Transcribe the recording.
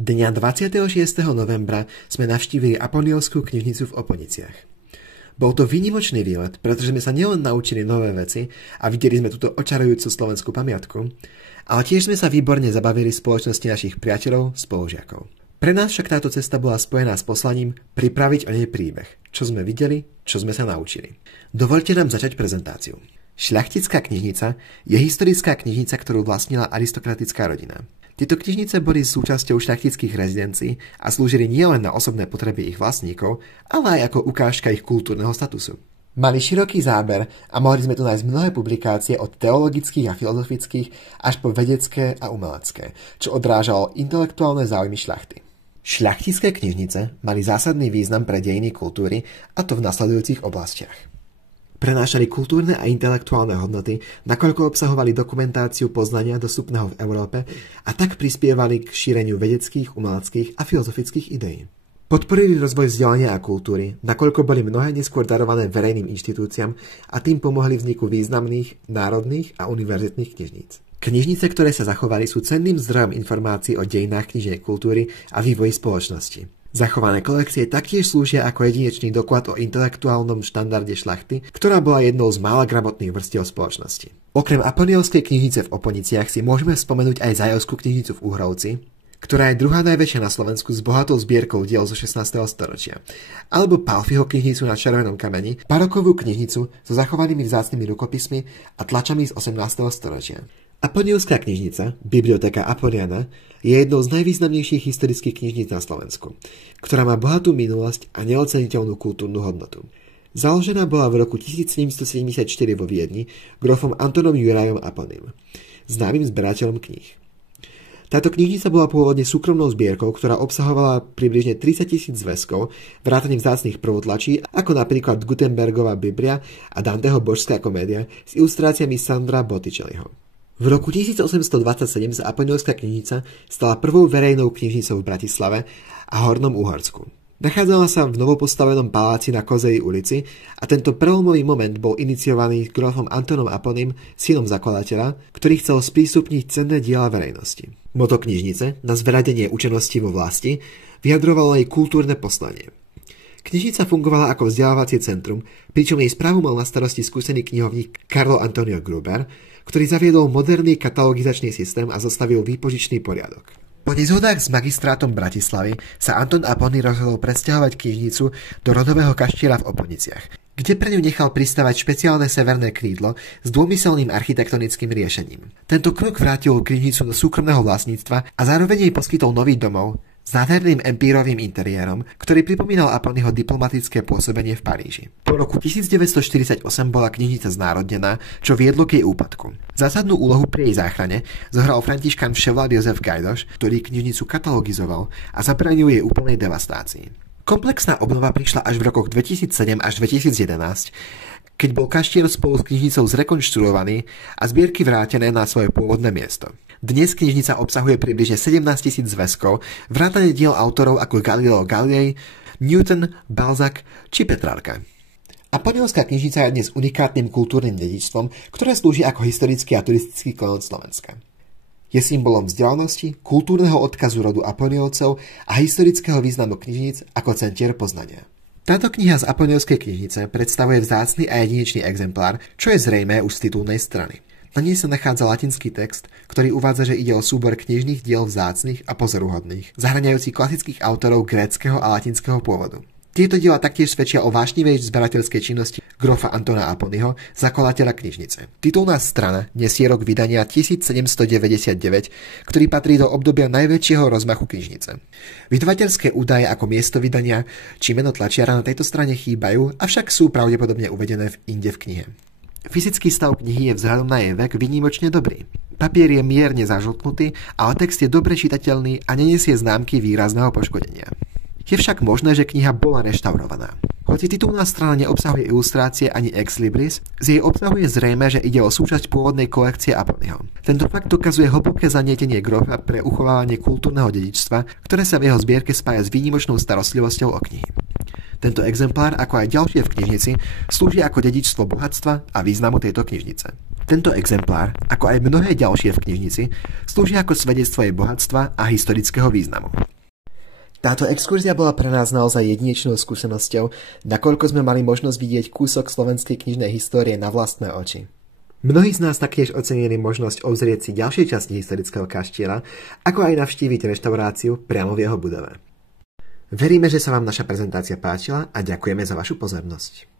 Dňa 26. novembra sme navštívili Aponiovskú knižnicu v Oponiciach. Bol to výnimočný výlet, pretože sme sa nielen naučili nové veci a videli sme túto očarujúcu slovenskú pamiatku, ale tiež sme sa výborne zabavili v spoločnosti našich priateľov, spolužiakov. Pre nás však táto cesta bola spojená s poslaním pripraviť o nej príbeh, čo sme videli, čo sme sa naučili. Dovoľte nám začať prezentáciu. Šľachtická knižnica je historická knižnica, ktorú vlastnila aristokratická rodina. Tieto knižnice boli súčasťou šľachtických rezidencií a slúžili nielen na osobné potreby ich vlastníkov, ale aj ako ukážka ich kultúrneho statusu. Mali široký záber a mohli sme tu nájsť mnohé publikácie od teologických a filozofických až po vedecké a umelecké, čo odrážalo intelektuálne záujmy šľachty. Šľachtické knižnice mali zásadný význam pre dejiny kultúry, a to v nasledujúcich oblastiach. Prenášali kultúrne a intelektuálne hodnoty, nakoľko obsahovali dokumentáciu poznania dostupného v Európe a tak prispievali k šíreniu vedeckých, umeleckých a filozofických ideí. Podporili rozvoj vzdelania a kultúry, nakoľko boli mnohé neskôr darované verejným inštitúciám a tým pomohli vzniku významných, národných a univerzitných knižníc. Knižnice, ktoré sa zachovali, sú cenným zdrojom informácií o dejinách knižnej kultúry a vývoji spoločnosti. Zachované kolekcie taktiež slúžia ako jedinečný doklad o intelektuálnom štandarde šľachty, ktorá bola jednou z mála gramotných vrstiev spoločnosti. Okrem Aponiovskej knižnice v Oponiciach si môžeme spomenúť aj Zajovskú knižnicu v Uhrovci, ktorá je druhá najväčšia na Slovensku s bohatou zbierkou diel zo 16. storočia, alebo Palfiho knižnicu na Červenom kameni, parokovú knižnicu so zachovanými vzácnymi rukopismi a tlačami z 18. storočia. Aponiovská knižnica, Biblioteka Aponiana, je jednou z najvýznamnejších historických knižníc na Slovensku, ktorá má bohatú minulosť a neoceniteľnú kultúrnu hodnotu. Založená bola v roku 1774 vo Viedni grofom Antonom Jurajom Aponim, známym zberateľom kníh. Táto knižnica bola pôvodne súkromnou zbierkou, ktorá obsahovala približne 30 000 zväzkov, vrátane vzácnych prvotlačí, ako napríklad Gutenbergova Biblia a Danteho Božská komédia s ilustráciami Sandra Botticelliho. V roku 1827 sa Aponiovská knižnica stala prvou verejnou knižnicou v Bratislave a Hornom Uhorsku. Nachádzala sa v novopostavenom paláci na Kozej ulici a tento prelomový moment bol iniciovaný grofom Antonom Aponim, synom zakladateľa, ktorý chcel sprístupniť cenné diela verejnosti. Moto knižnice, na zveradenie učenosti vo vlasti, vyjadrovalo jej kultúrne poslanie. Knižnica fungovala ako vzdelávacie centrum, pričom jej správu mal na starosti skúsený knihovník Karlo Antonio Gruber, ktorý zaviedol moderný katalogizačný systém a zastavil výpožičný poriadok. Po nezhodách s magistrátom Bratislavy sa Anton Apony rozhodol presťahovať knižnicu do rodového kaštieľa v Oponiciach, kde pre ňu nechal pristavať špeciálne severné krídlo s dômyselným architektonickým riešením. Tento krok vrátil knižnicu do súkromného vlastníctva a zároveň jej poskytol nový domov s nádherným empírovým interiérom, ktorý pripomínal Aponyho diplomatické pôsobenie v Paríži. Po roku 1948 bola knižnica znárodnená, čo viedlo k jej úpadku. Zásadnú úlohu pri jej záchrane zohral františkán Vševlad Jozef Gajdoš, ktorý knižnicu katalogizoval a zabránil jej úplnej devastácii. Komplexná obnova prišla až v rokoch 2007 až 2011, keď bol kaštiel spolu s knižnicou zrekonštruovaný a zbierky vrátené na svoje pôvodné miesto. Dnes knižnica obsahuje približne 17 000 zväzkov, vrátane diel autorov ako Galileo Galilei, Newton, Balzac či Petrarka. Aponiovská knižnica je dnes unikátnym kultúrnym dedičstvom, ktoré slúži ako historický a turistický klenot Slovenska. Je symbolom vzdelanosti, kultúrneho odkazu rodu Aponiovcov a historického významu knižníc ako centier poznania. Táto kniha z Aponiovskej knižnice predstavuje vzácny a jedinečný exemplár, čo je zrejmé už z titulnej strany. Na nej sa nachádza latinský text, ktorý uvádza, že ide o súbor knižných diel vzácnych a pozoruhodných, zahŕňajúci klasických autorov gréckeho a latinského pôvodu. Tieto diela taktiež svedčia o vášnivej zberateľskej činnosti grofa Antona Aponyho, zakladateľa knižnice. Titulná strana nesie rok vydania 1799, ktorý patrí do obdobia najväčšieho rozmachu knižnice. Vydavateľské údaje ako miesto vydania či meno tlačiara na tejto strane chýbajú, avšak sú pravdepodobne uvedené inde v knihe. Fyzický stav knihy je vzhľadom na jej vek výnimočne dobrý. Papier je mierne zažltnutý, ale text je dobre čitateľný a nenesie známky výrazného poškodenia. Je však možné, že kniha bola reštaurovaná. Hoci titulná strana neobsahuje ilustrácie ani ex libris, z jej obsahu je zrejmé, že ide o súčasť pôvodnej kolekcie Aponyho. Tento fakt dokazuje hlboké zanietenie grofa pre uchovávanie kultúrneho dedičstva, ktoré sa v jeho zbierke spája s výnimočnou starostlivosťou o knihy. Tento exemplár, ako aj ďalšie v knižnici, slúži ako dedičstvo bohatstva a významu tejto knižnice. Tento exemplár, ako aj mnohé ďalšie v knižnici, slúži ako svedectvo jej bohatstva a historického významu. Táto exkurzia bola pre nás naozaj jedinečnou skúsenosťou, nakoľko sme mali možnosť vidieť kúsok slovenskej knižnej histórie na vlastné oči. Mnohí z nás taktiež ocenili možnosť obzrieť si ďalšie časti historického kaštieľa, ako aj navštíviť reštauráciu priamo v jeho budove. Veríme, že sa vám naša prezentácia páčila a ďakujeme za vašu pozornosť.